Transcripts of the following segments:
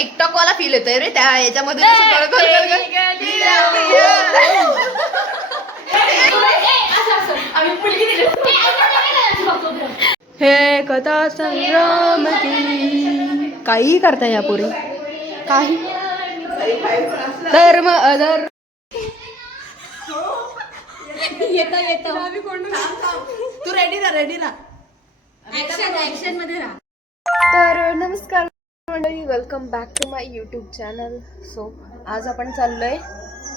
TikTok वाला feel येतोय रे त्या याच्यामध्ये. हे कथा संग्राम की काही करताय या पोरी, काही धर्म अधर्म. तू रेडी ना ऍक्शन मध्ये राहा. तर नमस्कार मंडळी, welcome back to my YouTube channel. So आज आपण चाललोय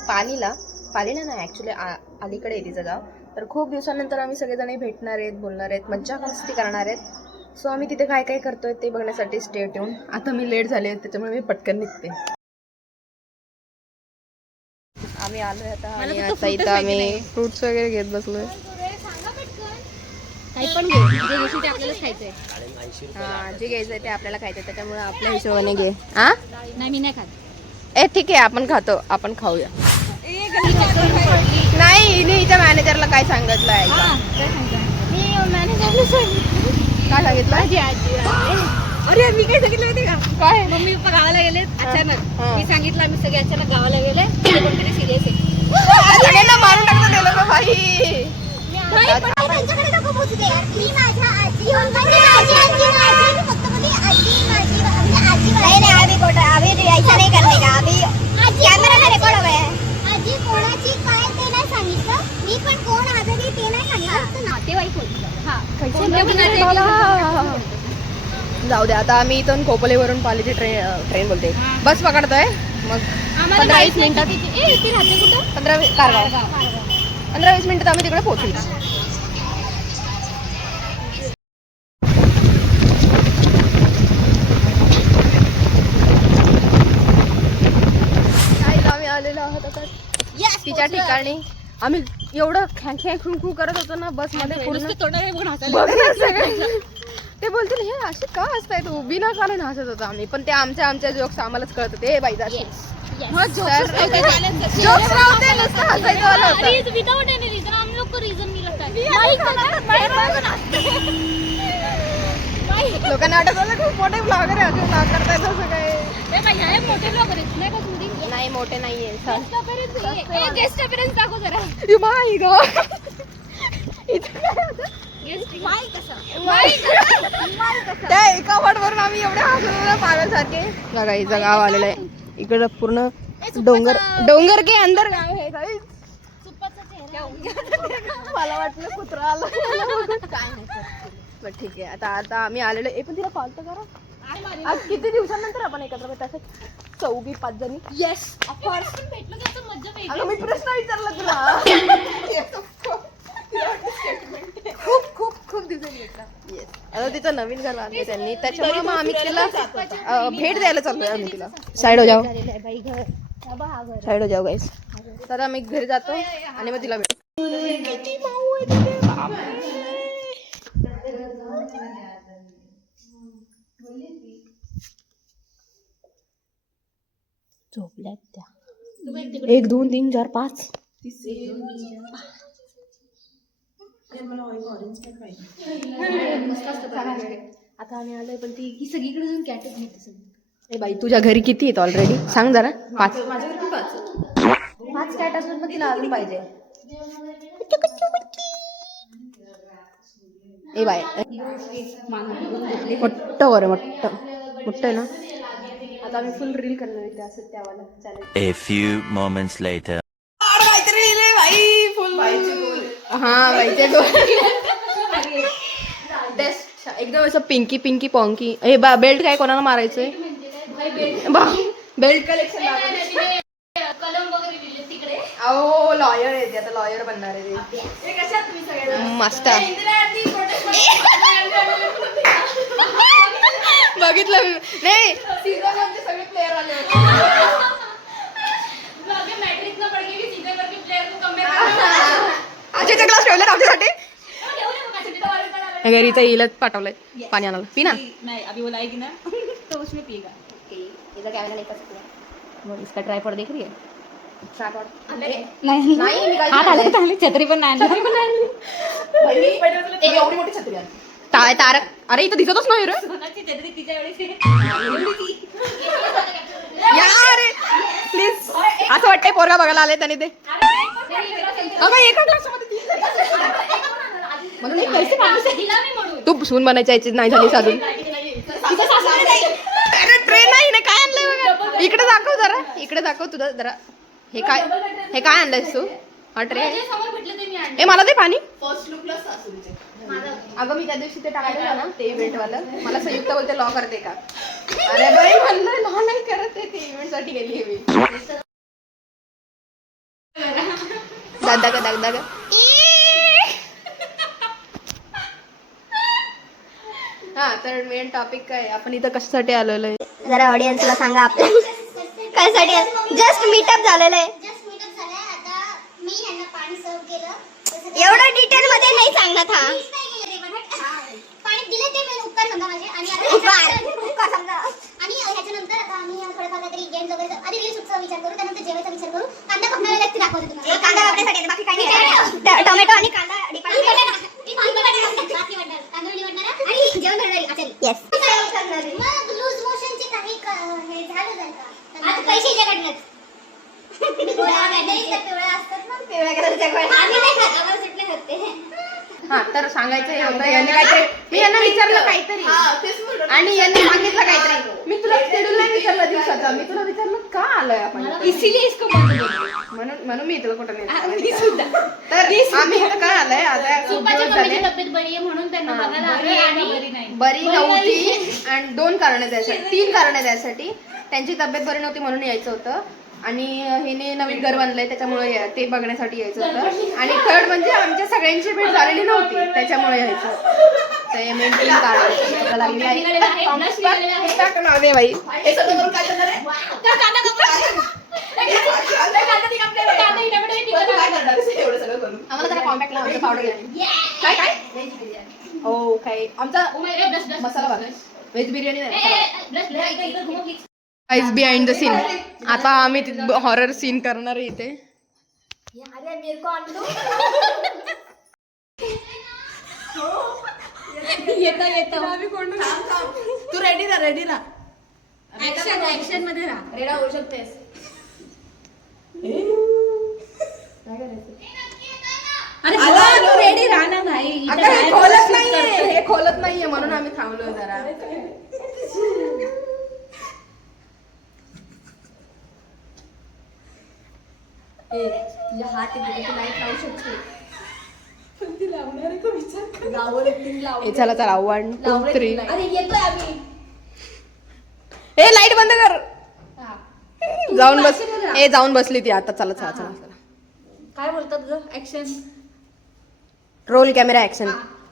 पालीला नाही ॲक्च्युली अलीकडे आहे तिचं गाव. तर खूप दिवसानंतर आम्ही सगळेजण भेटणार आहेत, बोलणार आहेत, मज्जा मस्ती करणार आहेत. सो आम्ही तिथे काय काय करतोय ते बघण्यासाठी स्टे ट्यून. आता मी लेट झाले त्याच्यामुळे मी पटकन निघते. आम्ही आलोय आता आणि आता इथं आम्ही फ्रुट्स वगैरे घेत बसलोय. काही पण घे, जे घेशील ते आपल्यालाच खायचंय. हा, जे घ्यायचंय ते आपल्याला खायचंय, त्याच्यामुळे आपल्या हिशोबाने घे. हा नाही, मी नाही खात. ठीक आहे, आपण खातो, आपण खाऊया. नाही, हिच्या मॅनेजरला काय सांगितलं आहे का? मी मॅनेजरला सांगितलं. काय सांगितलं? अरे मी काय सांगितलं माहिती का? काय? मम्मी पप्पा गावाला गेले अचानक. हा. मी सांगितलं आम्ही सगळे अचानक गावाला गेले, कोणतरी सिरियस आहे. सगळ्यांना मारून टाकलं ते लोक भाई. त्यांच्याकडे नको पोहोचू दे यार. मी माझ्या आजी फक्त बोलली आजी माझी नहीं अभी ऐसा नहीं करने का. अभी कॅमेरा में रेकॉर्ड हवा है. आजी कोणाची काय ते नाही सांगितलं. मी पण कोण आजारी ते नाही सांगितलं. नातेवाईक होते. हा, जाऊ दे. आता आम्ही इथून खोपोलीवरून पालीची ट्रेन बोलते बस पकडतोय. मग 15-20 मिनिटात 15-20 मिनिटात आम्ही तिकडे पोहोचू. आम्ही आलेलो आहोत आता तिच्या ठिकाणी. आम्ही एवढं ख्या खू करत होतो ना बस मध्ये, ते बोलतील हे अशी का हसताय तू, बिना कारण हसत होतो आम्ही. पण ते आमच्या जोक्स आम्हालाच कळत होते. बाई जोक्स नव्हते, नुसतं हसायचं वाला होतं. विदाउट एनी रीजन हम लोग को रीजन नहीं लगता है. लोकांना वाटत होतं खूप मोठे ब्लॉगर आहे, अजून ब्लॉग करताय तसं काय. मोठे ब्लॉगर आहेत नाही का तुम्ही? नाही मोठे नाहीये. गेस्ट अपीयरन्स दाखव जरा. माय गॉड, त्या एका वर्डवरून आम्ही एवढे हसत पागलसारखे. बघा हिचं गाव आलेलं आहे. इकडं पूर्ण डोंगर के अंदर गाव आहे. मला वाटलं कुत्रा आला काय नाही. पण ठीक आहे, आता आम्ही आलेलो. पण तिला कॉल तर करा. आज किती दिवसानंतर आपण एकत्र भेटतो असं 4-5 जणी. Yes of course. अगं मी प्रश्न विचारला तुला. खूप दिवसांनी भेटला. येस, आता तिचं नवीन घर बांधले त्यांनी, त्याच्यामुळे मग आम्ही तिला भेट द्यायला चाललोय. आम्ही तिला साईड हो जाऊ गाईस. तर आम्ही घरी जातो आणि मग तिला भेट. झोपल्यात त्या. 1 2 3 4 5. आता आम्ही आलोय, पण ती सगळीकडे जाऊन कॅटच घेते सगळी. ए बाई, तुझ्या घरी किती आहेत ऑलरेडी सांग जरा. 5 कॅट असून पण तिला अजून पाहिजे. ए बाय मोठं वर मोठं आहे ना. आता आम्ही फुल रील करणार आहे असं त्यावाला challenge. A few moments later. हा बाईचे गोल एकदम असं पिंकी पॉंकी. हे बेल्ट काय कोणाला मारायचंय? बेल्ट कलेक्शन अहो लॉयर आहे ते, आता लॉयर बनणार आहे ते. मस्त बघितलं नाही. सगळे प्लेयर आले होते. आजचे क्लास ठेवले आमच्यासाठी. घरीचा इलच पाठवलंय पाणी आणायला. पी ना. नहीं अभी वो लाएगी ना तो उसमें पिएगा. इधर कैमरा नहीं कर सकते. वो इसका ट्राइपॉड देख रही है. नहीं हात आले छत्री पण नाही एवढी मोठी छत्री आहे. तारक अरे इथं दिसतच नाही रे. छत्री तिच्या वेळेस वाटतंय पोरगा बघायला आले त्याने ते अगं एका ग्लासामध्ये 3 म्हणून एक पैसे काढले. तू सून बनायच्या याची नाही झाली अजून. ट्रेन नाही ना काय आणलंय बघा. इकडे दाखव जरा, इकडे दाखव तुझं जरा. हे काय आणलंयस तू? हा ट्रेन. ए मला दे पाणी. अगं मी त्या दिवशी ते टाकायचं ना ते इव्हेंट वाला, मला संयुक्त बोलते लॉ करते का. अरे बाई म्हणलं लॉ नाही करत ते इव्हेंट साठी गेली आहे मी. दादा का दादा का हा तर मेन टॉपिक काय आपण इथं कशासाठी आलेलो आहे जरा ऑडियन्सला सांगा आपल्या कायसाठी जस्ट मीटअप झालेलं आहे. एवढं डिटेल मध्ये नाही सांगणार हा. पाणी दिले ते मी उपकार समजा माझे आणि उपकार समजा. आणि ह्याच्यानंतर आता आम्ही थोडंफार काहीतरी गेम्स वगैरे आधी रील्सचा विचार करू, त्यानंतर जेवायचा विचार करू. कांदा कापणारा व्यक्ती दाखवते तुम्हाला. कांदा कापण्यासाठी बाकी काही नाही. टोमॅटो आणि कांदा आणि जेवण करणारी आचारी. येस. मग लूज मोशनचे काही हे झालं जर का आता पैसे जगाडण्यात हा तर सांगायचं हे होतं यांनी काहीतरी मी यांना विचारलं काहीतरी आणि यांनी सांगितलं काहीतरी. मी तुला शेड्यूल नाही विचारलं दिवसाचा, मी तुला विचारलं का आलोय आपण म्हणून मी तुला कुठं नाही तर आम्ही इथं काय आलोय आता खूप दिवस झाले. तब्येत बरी आहे म्हणून त्यांना बघायला आलोय आणि बरी नव्हती आणि 2 कारणं त्यासाठी 3 कारणं त्यासाठी. त्यांची तब्येत बरी नव्हती म्हणून यायचं होतं आणि हिने नवीन घर बांधलंय त्याच्यामुळे ते बघण्यासाठी यायचं होतं आणि थर्ड म्हणजे आमच्या सगळ्यांची भेट झालेली नव्हती त्याच्यामुळे यायचं होतं. ते मेन 3 कारण बाई. आम्हाला जरा कॉम्पॅक्ट लावायचं पावडर काय काय हो काय आमचा मसाला भात व्हेज बिर्याणी नाही. गाईज बिहाइंड द सीन आता आम्ही हॉरर सीन करणार आहे इथे. तू रेडी राहा ऍक्शन मध्ये राहा. रेडा होऊ शकतेस. अरे तू रेडी राहा ना भाई. हे खोलत नाहीये, हे खोलत नाहीये म्हणून आम्ही थांबलो जरा. चला चला 1 2 3 ए लाईट बंद कर. जाऊन बसली ती आता. चला चला चला चला. काय बोलतात ग action roll camera action.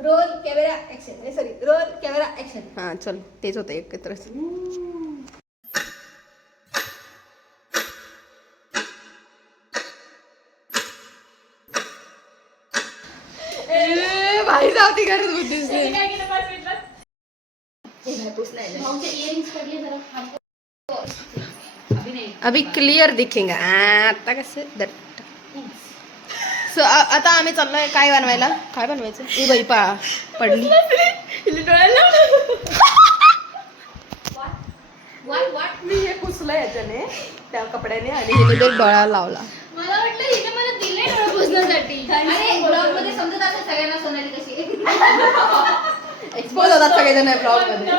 Roll camera action sorry roll camera action. हा चल तेच होतं एकत्र. भाई जाऊ ती गरज बुद्धीच अभी क्लियर दिखेगा आता कसं. सो आता आम्ही चाललोय काय बनवायला. काय बनवायचं ही बाई पडली मी हे पुसलं याच्याने त्या कपड्याने आणि हिने ते डोळा लावला. मला वाटलं हिने मला दिले डोळे पुसण्यासाठी. अरे ब्लॉग मध्ये समजत असेल सगळ्यांना सोनाली कशी एक्सपोज होतात सगळेजण ब्लॉग मध्ये.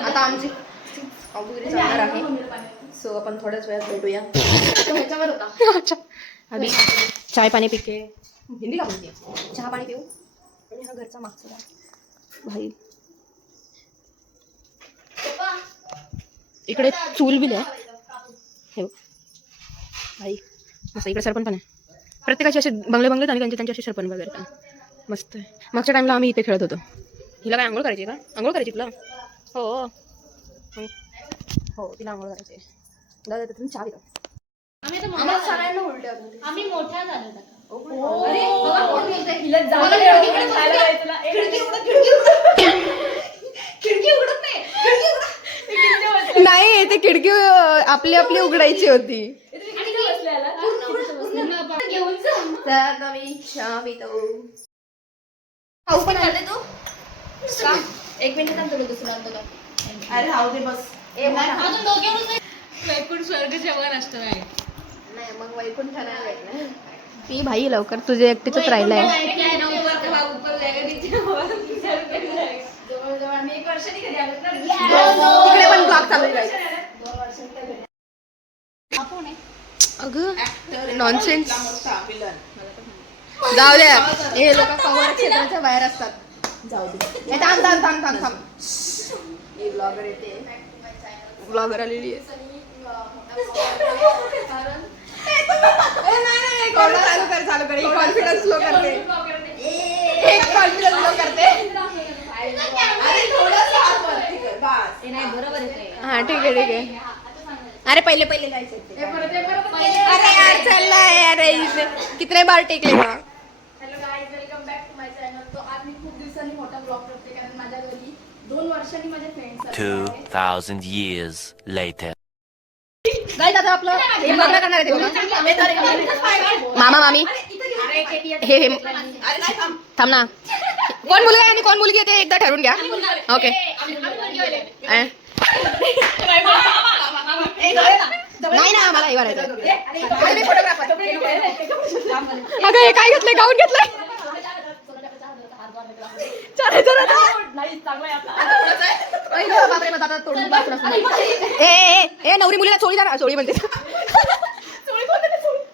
आता आमची ऑफिस जाणार आहे सो आपण थोड्याच वेळात भेटूया. अच्छा अभी चाय पाणी पिके हिंदी का बोलते चहा पाणी पिऊ आणि हा घरचा मागचा भाई. इकडे चूल बिल आहे हे भाई. मस्त इकडे सरपण पण आहे. प्रत्येकाचे असे बंगले आणि त्यांचे असे सरपण वगैरे पण मस्त आहे. मागच्या टाइमला आम्ही इथे खेळत होतो. हिला काय आंघोळ करायची का. आंघोळ करायची तुला. हो हो तिला आंघोळ करायची. दादा तुम्ही चहा पिता. आम्हाला सगळ्यांना उलट्या होतात. आम्ही मोठ्या झालो नाही ते खिडकी आपली आपली उघडायची होती. एक मिनिट थांब तुला दुसरं. अरे राहू दे बस. वैकुंठ स्वर्गाच्या वर असतं नाही मग वैकुंठ नाही भेटणार. ती भाई लवकर तुझे एकटीच राहिलंय. तिकडे पण ब्लॉग चालू आहे. अगं नॉनसेन्स. जाऊ द्या हे लोक कव्हर क्षेत्राच्या बाहेर असतात. जाऊ दे. ए, थांब थांब थांब थांब थांब. ही ब्लॉगर येते. ब्लॉगर आलेली आहे. चालू कर कॉन्फिडन्स लो करते. एक कॉन्फिडन्स लो करते. हा ठीक आहे. अरे पहिले जायचं. अरे यार चाललाय अरे कितने बार टेकले का. Hello guys, welcome back to my channel. तो आज मी खूप दिवसांनी मोठा ब्लॉग करते कारण माझ्या घरी 2 वर्षांनी माझे फ्रेंड्स 2,000 years later. गाईज आता आपलं हे लग्न करणार आहे ते बघा. मामा मामी हे थांब ना. कोण मुलगा आहे आणि कोण मुलगी आहे ते एकदा ठरवून घ्या. ओके नाही ना मला हे करायचं. अगं हे काय घेतलंय गाऊन घेतलंय. ए नवरी मुलीला चोळी जा. चोळी म्हणते.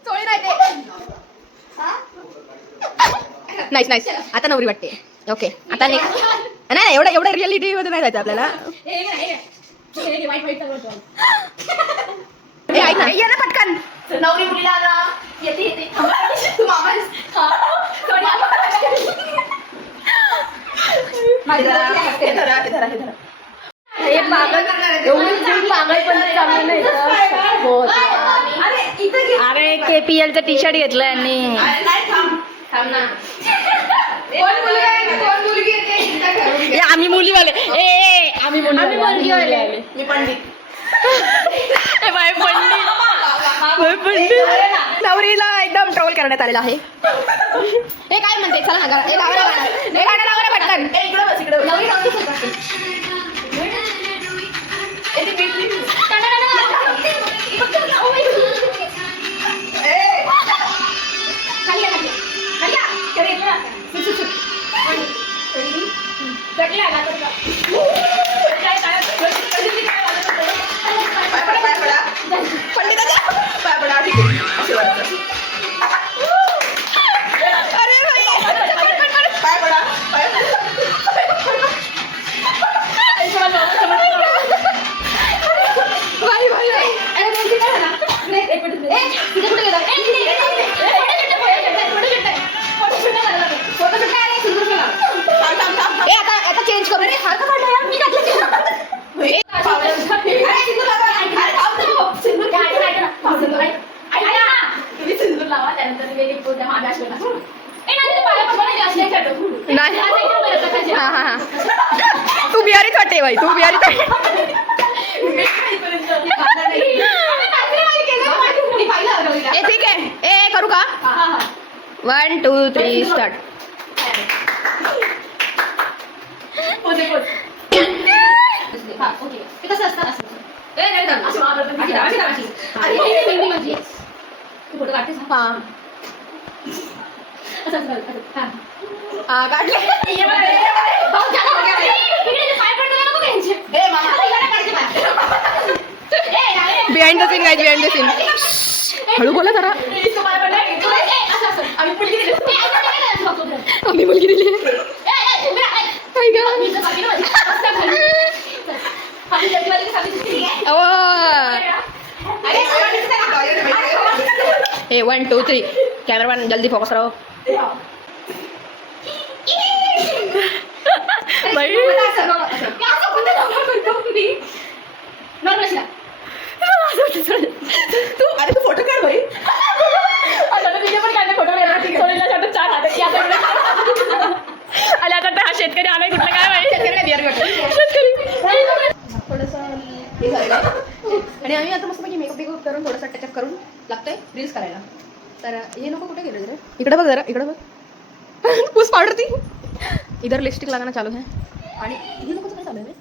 चोळी नाही ते. नाईस आता नवरी वाटते. ओके आता नाही एवढं रिअलिटी मध्ये नाही जायचं आपल्याला. ऐक ना ये ना पटकन. नवरी मुलीला येते अरे KPL टी शर्ट घेतलं यांनी. आम्ही मुलीवाले. आम्ही मुलीवाले. मी पंडित. नवरीला एकदम ट्रोल करण्यात आलेला आहे. हे काय म्हणते चला ना हे गाणं पटकन. इकडे बस इकडे. आता चेंज करू. तू बिहारीच वाटते बाई. तू बिहारीच वाटते. ठीक आहे. ए करू का. 1 2 3 स्टार्ट. कसं असतं फोटो काढतेस. Behind the scene guys. Behind the scene. हळू बोला जरा. आम्ही मुलगी दिली. हे 1 2 3 कैमरामैन जल्दी फोकस करो. भाई तू अरे तू फोटो काढ भाई. हा शेतकरी आलाय कुठलं काय आणि आम्ही आता मस्त मेकअप करून थोडंसं टचअप करून लागतोय रील्स करायला. तर हे नको कुठे गेले जरा. इकडे बघ जरा. इकडे बघ. पूस पावडर ती इधर लिपस्टिक लगाना चालू है. आणि हे नको काय चालू आहे.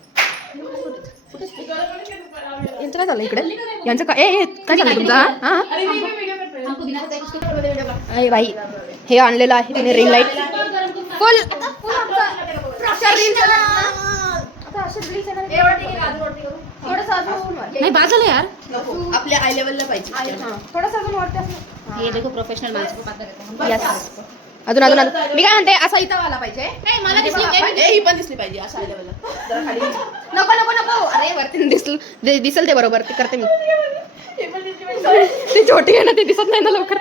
यांचं काय झालं इकडे यांचं काय काय झालं तुमचं हा अरे भाई हे आणलेलं आहे तिने रिंग लाईट फुल नाही बाद झालं यार आपल्या आय लेवलला पाहिजे थोडंसं अजून वाटतं हे देखो प्रोफेशनल यस अजून अजून अजून मी काय म्हणते असा इथं आला पाहिजे मला दिसली ही पण दिसली पाहिजे असा लेवलला जरा खाली नको नको नको अरे वरती दिसल ते बरोबर ते करते मी ती छोटी आहे ना ते दिसत नाही ना लवकर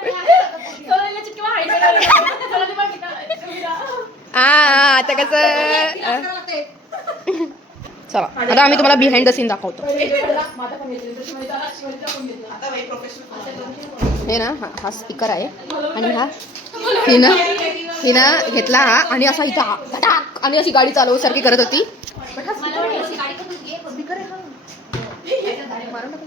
आता कसं चला आता आम्ही तुम्हाला बिहाइंड द सीन दाखवतो हे ना हा स्पीकर आहे आणि हा हिनं घेतला हा आणि असा इथं हा धटाक आणि अशी गाडी चालवू सारखी करत होती स्पीकर आहे मारून टाकू.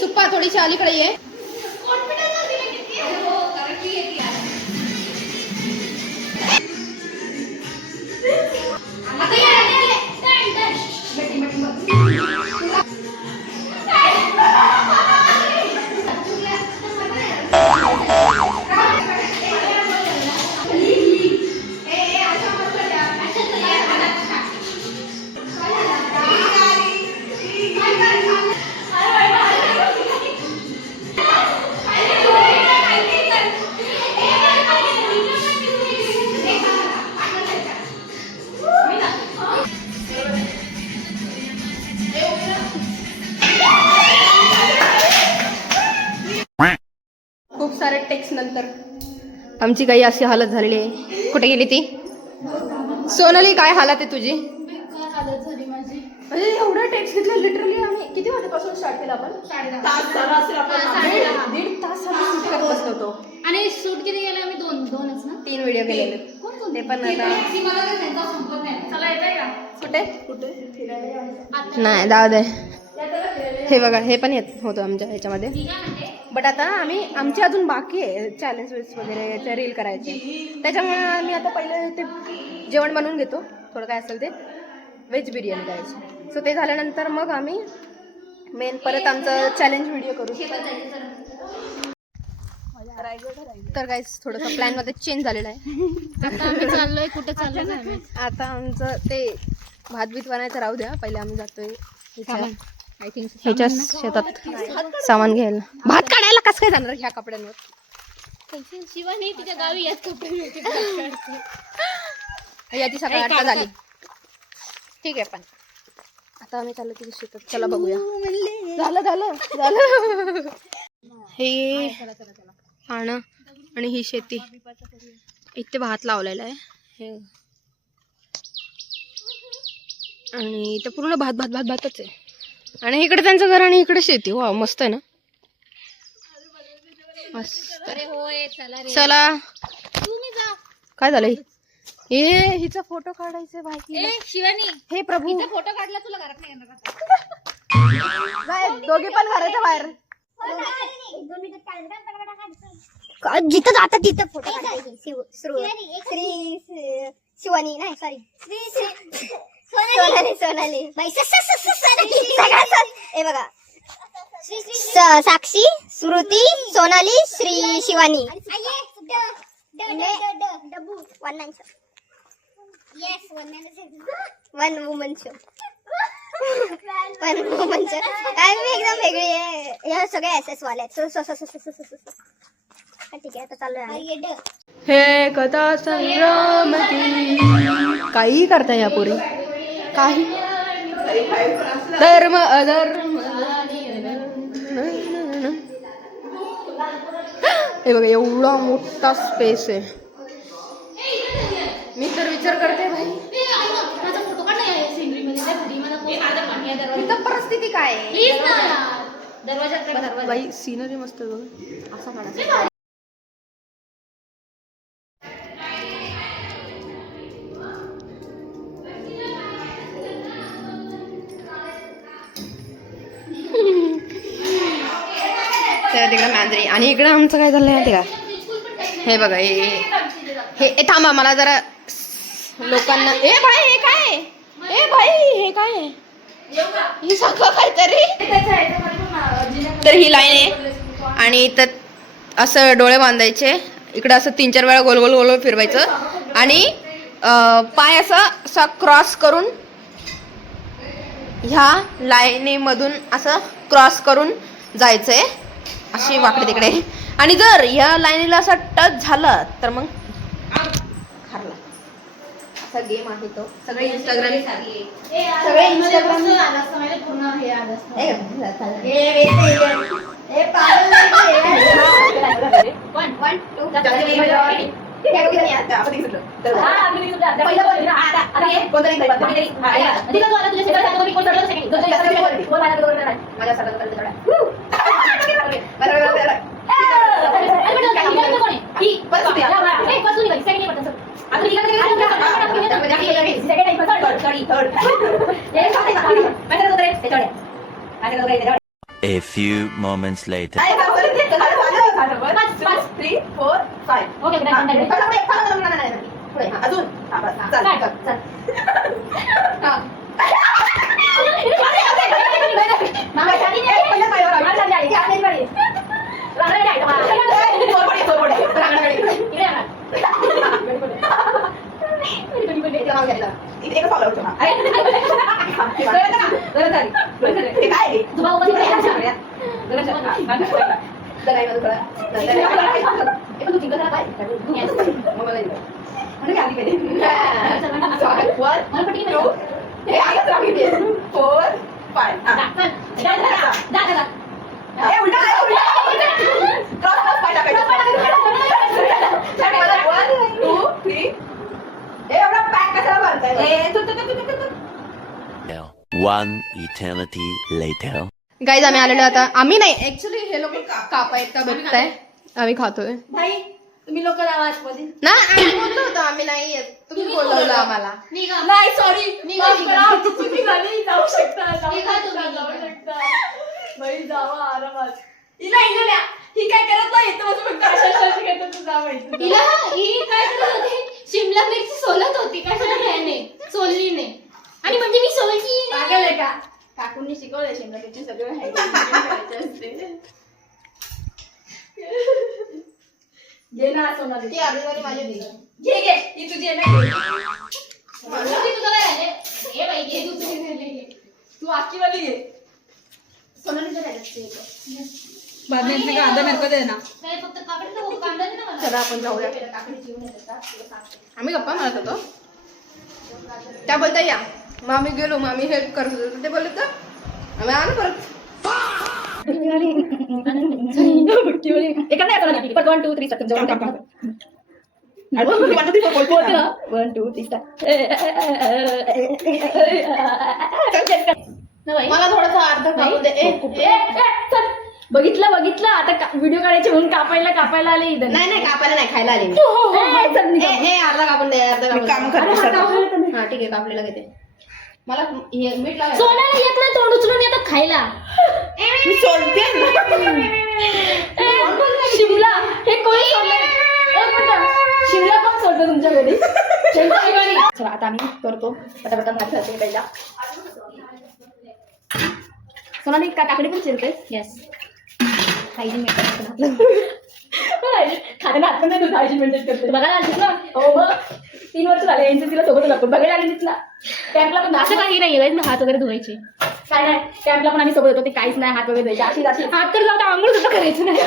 सुप्पा थोडीशी अलीकडे ये खूप सारे टेक्स्ट नंतर आमची काही अशी हालत झालेली आहे कुठे गेली ती सोनाली काय हालत आहे तुझी हालत झाली माझी म्हणजे एवढं टेक्स्ट घेतलं लिटरली आम्ही किती वाजेपासून स्टार्ट केलं आपण 10:30 दीड तास शूट करत बसलो होतो आणि शूट किती गेले आम्ही दोनच ना 3 व्हिडिओ केलेले ते पण आता चला येत आहे का कुठे नाही जाऊ दे हे बघा हे पण येत होतं आमच्या ह्याच्यामध्ये बट आता आम्ही आमचे अजून बाकी आहे चॅलेंज वगैरे ते रील करायचे त्याच्यामुळे आम्ही आता पहिले ते जेवण बनवून घेतो थोडं काय असेल ते व्हेज बिर्याणी करायची सो ते झाल्यानंतर मग आम्ही मेन परत आमचं चॅलेंज व्हिडिओ करू तर काय थोडंसं प्लॅनमध्ये चेंज झालेलं आहे चाललोय कुठे चाललोय आता आमचं ते भात बीत बनायचं राहू द्या पहिले आम्ही जातोय आय थिंक ह्याच्या शेतात सामान घ्यायला भात काढायला कसं काय जाणार ह्या कपड्यांवर शिवानी तिच्या गावी याच कपडे याची सकाळी 8 झाली ठीक आहे पण आता आम्ही चाललो तिथे शेतात चला बघूया झालं हे पानं आणि ही शेती इथे भात लावलेला आहे हे आणि इथे पूर्ण भातच आहे आणि इकडे त्यांचं घर आणि इकडे शेती वा मस्त आहे ना मस्त चला काय झालंय हे हिचा फोटो काढायचा भाई शिवानी हे प्रभू फोटो काढला तुला घरात नाही येणार दोघे पण घराच्या बाहेर जिथं जातात तिथं फोटो काढायचे शिवानी नाही सॉरी सोनाली हे बघा Sakshi Shruti Sonali Shri Shivani one woman show काय मी एकदम वेगळी आहे या सगळ्या SS वाले आहेत ठीक आहे आता चालू आहे हे कथा संग्राम काही करताय या पोरी काही धर्म अधर्म हे बघा एवढा मोठा स्पेस आहे मी तर विचार करते भाई माझा फोटो काढ नाही इथं परिस्थिती काय आहे प्लीज ना दरवाजात बाई सीनरी मस्त आहे बघ असा काढायचा तिकडे मांजरी आणि इकडे आमचं काय चाललंय माहिती का हे बघा हे थांबा मला जरा लोकांना ए भाई हे काय ए भाई हे काय ही सगळं काहीतरी तर ही लाईन आहे आणि इथं असं डोळे बांधायचे इकडं असं 3-4 वेळा गोल गोल गोल फिरवायचं आणि पाय असा क्रॉस करून ह्या लाईनीमधून असं क्रॉस करून जायचंय अशी वाकडे तिकडे आणि जर ह्या लाईनीला असं टच झालं तर मग हरला असा गेम आहे तो सगळे Instagram A few moments later. 1 2 3 4 5 अजून One eternity later. गाईज आम्ही आलेलो आता आम्ही नाही ऍक्च्युली हे लोक कापायत का बघताय आम्ही खातोय भाई तुम्ही लोक जावा आतमध्ये ना आम्ही बोललो होतो आम्ही नाही येत तुम्ही बोलवलं आम्हाला नाही सॉरी चुकी झाली जाऊ शकता भाई जावा आरामात हिला द्या ही काय करत नाही तर फक्त अशा करत तू जा माहिती ही काय करत होती शिमला मिरची सोलत होती काय ह्याने सोललीने आणि म्हणजे मी सोलची पागल आहे का काकूंनी शिकवलंय शिमला मिरची सगळं करायचे असते घे ना सोनाली ती अर्धी माझी दिली घे घे ही तुझी आहे ना तुझं काय झाले हे बाई घे तू तुझे तू आखी वाली घे सोनालीचं काय कांदा मेरे को दे ना काय फक्त काकडीचा कांदा दे ना मला चला आपण जाऊया काकडी चिरून येतात आम्ही गप्पा मारत होतो त्या बोलता या मग आम्ही गेलो मग आम्ही हेल्प करत होतो ते बोलत आम्ही आलो परत एका नाही आता पण 1 2 3 स्टार्ट जाऊन काम 1 2 3 मला थोडंसं अर्ध खाऊ दे बघितलं आता व्हिडिओ काढायचे म्हणून कापायला आले इथं नाही कापायला नाही खायला आले अर्धा कापून दे अर्धा कापून हा ठीक आहे कापलेला घेते मला हे मीठ लावायचं सोनाला येत नाही तोंड उचलून येतात खायला मी सोडते शिमला हे कोणी सोडलं शिमला कोण सोडतं तुमच्या घरी चला आता आम्ही करतो पटापटा भात घालते पहिला सोनाली काकडी पण चिरते येस हायजीन मेंटेन खाताना हात पण नाही तुझं हायजीन मेंटेन करते बघायला आलीस ना हो मग 3 वर्ष झाले एनसीसीला सोबतच आपण बघायला आलीस ना कॅम्पला पण असं काही नाही मी हात वगैरे धुवायचे काय नाही कॅम्पला पण आम्ही सोबत होतो ते काहीच नाही हात वगैरे द्यायचे अशी हात तर जाऊ आंघोळ सुद्धा करायचं नाही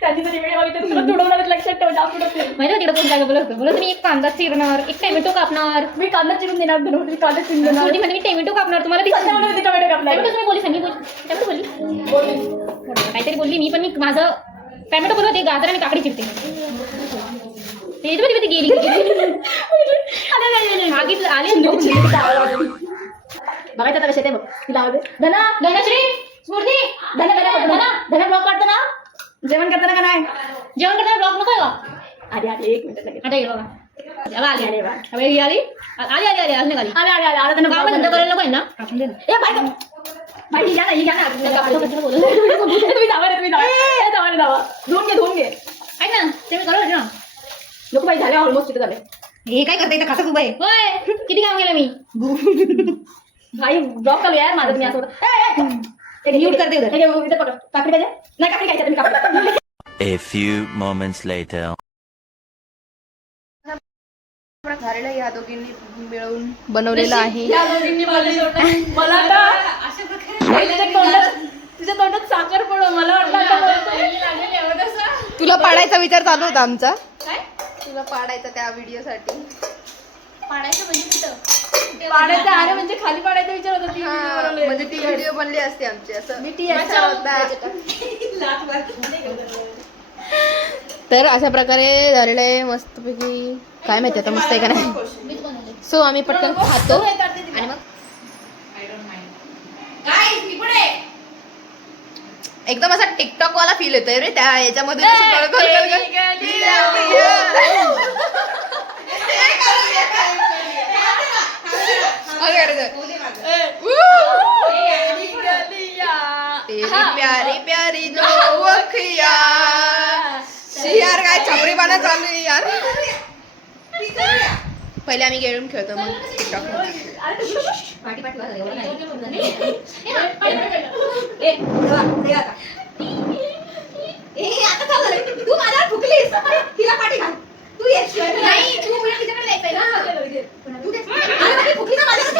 त्यांनी जर वेळ बघितलं तुला तुडवणार लक्षात ठेव जाऊ तुडवते माहिती तिकडे कोण काय बोलत होतं मी एक कांदा चिरणार एक टोमॅटो कापणार मी कांदा चिरून देणार मी कांदा चिरून देणार छोटी मध्ये मी टोमॅटो कापणार तुम्हाला टोमॅटो कापला टोमॅटो बोलली सांगी बोलली काहीतरी बोलली मी पण मी माझं टोमॅटो बोलत होते गाजर आणि काकडी चिरते त्याच्यामध्ये गेली आले बघायचं आता कशा ते बघ तिला आवडते धना धनश्री स्फूर्ती धना ब्लॉग काढतो ना जेवण करताना का नाही जेवण करताना ब्लॉग नको का आधी 1 मिनिट लगेच आता ये बघा आली अरे वा अरे ही आली आली अजून आली आले आता त्यांना काम धंदा करायला नको आहे ना ए बाय बाई, ही घ्या ना, ही घ्या ना. तुम्ही जावा रे, तुम्ही जावा. ए, जावा रे, जावा. धुवून घे. ऐक ना, ते मी करत होते ना. नको बाई, झाले ऑलमोस्ट तिथे झाले. हे काय करता इथं खातं खूप आहे. होय किती काम केलं मी. भाई ब्लॉक चालू यार माझं, तुम्ही असं म्यूट करते उधर. इथे पकड. काकडी पाहिजे नाही, काकडी घ्यायची, तुम्ही काकडी. A few moments later. घारेला या दोघींनी मिळून बनवलेलं आहे. मला तुझ्या तोंडात साखर पडो, मला वाटलं तुला पाडायचा विचार चालू होता आमचा. काय तुला पाडायचा त्या व्हिडिओ साठी. पाडायचं म्हणजे कुठं पाडायचं अरे म्हणजे खाली पाडायचा विचार होता. ती म्हणजे ती व्हिडिओ बनली असते आमची असं. अच्छा तर अशा प्रकारे झालेलं आहे मस्तपैकी. काय माहिती आता मस्त आहे का नाही. मीच बनवले. सो आम्ही पटकन खातो आणि मग एकदम असा टिकटॉक वाला फील येतोय रे त्या याच्यामध्ये. प्यारी प्यारी दो अखिया. यार काय छपरी पाना चालू आहे यार. पहिले आम्ही गेम खेळतो मग टिकटॉक. तू माझ्यावर फुकलीस. तिला पाठी घाल. तू येस नाही, तू मला तिच्याकडे द्यायचंय ना. तू फुकली ना माझ्यावर.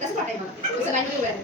कसं वाटाय मला सगळ्यांनी वेळ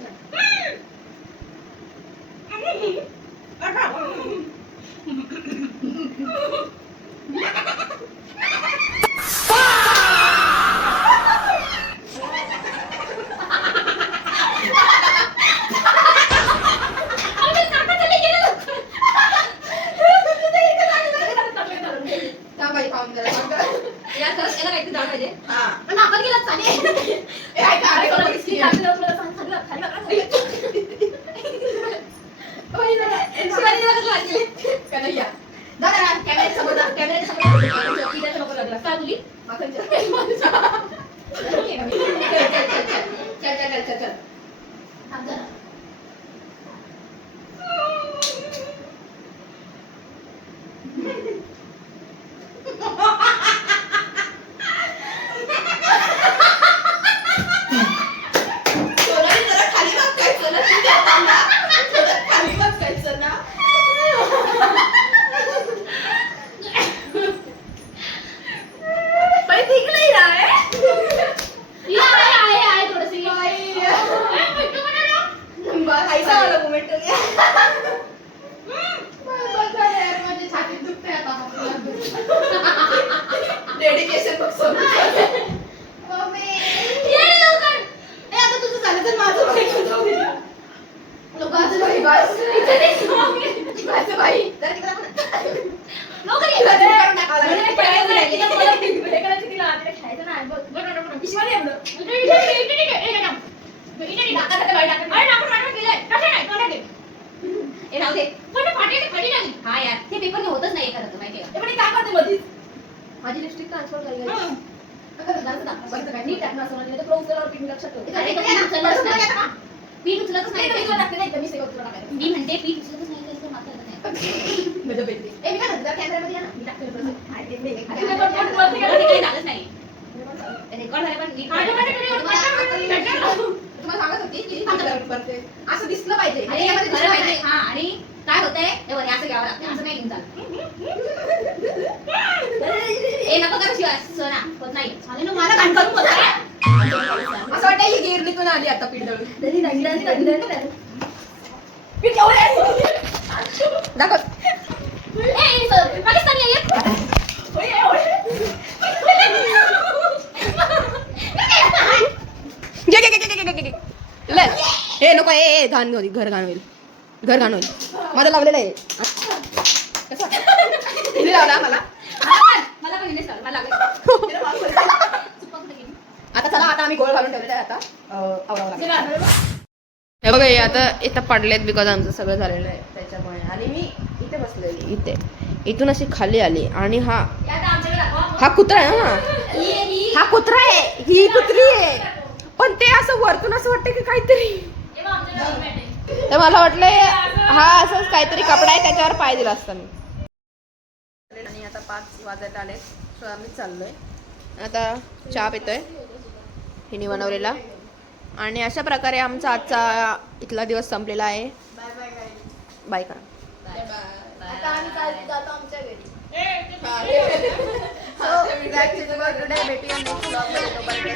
डेडिकेशन बघ. आता तुझं झालं तर माझं भाई हा यार ते पेपर होतच नाही खरं माहिती आहे. काय करते मध्ये माझी लिपस्टिक ट्रान्सफर झाली. नीट टाकणार असं म्हणजे प्रोसेसर पीठ लक्षात ठेव. पीठ उचलतच नाही. मी म्हणते पीठ उचलतच नाही तर मात्र नाही. मी काय म्हणते कॅमेरामध्ये ना मी टाकते काही झालंच नाही. रेकॉर्ड झाले पण तुम्हाला सांगत होती की असं दिसलं पाहिजे. हा आणि काय होतंय असं घ्यावं लागतं. असं नाही घेऊन चालत. ए नको करा शिवाय सोना होत नाही. मला घाण करून होत असं वाटतं ही गिरणीतून आली आता पीठ दळून. पीठ दाखव. पाकिस्तानी हे नको. ए घाण होईल. घर घाण होईल. घर घाण होईल. माझं लावलेलं आहे. कसं लावला मला पण हिनेच लावलं. मला आता चला आता आम्ही गोळ घालून ठेवलेलं आहे. आता आवरावं लागेल. हे बघा हे आता इथं पडलेत बिकॉज आमचं सगळं झालेलं आहे त्याच्यामुळे. आणि मी इथे इथे बसलेली इथे, इथून अशी खाली आली आणि हा कुत्रा आहे ना, हा कुत्रा आहे, ही कुत्री आहे. पण ते असं वरतून असं वाटतं की काहीतरी, तर मला वाटलंय हा असंच काहीतरी कपडा आहे त्याच्यावर पाय दिला असता मी. आणि आता 5 वाजत आले, सो आम्ही चाललोय आता चहा पितोय हिने बनवलेला. आणि अशा प्रकारे आमचा आजचा इथला दिवस संपलेला आहे. बाय करा. आता आम्ही जातो आमच्या घरी. भेटूया नेक्स्ट ब्लॉग मध्ये.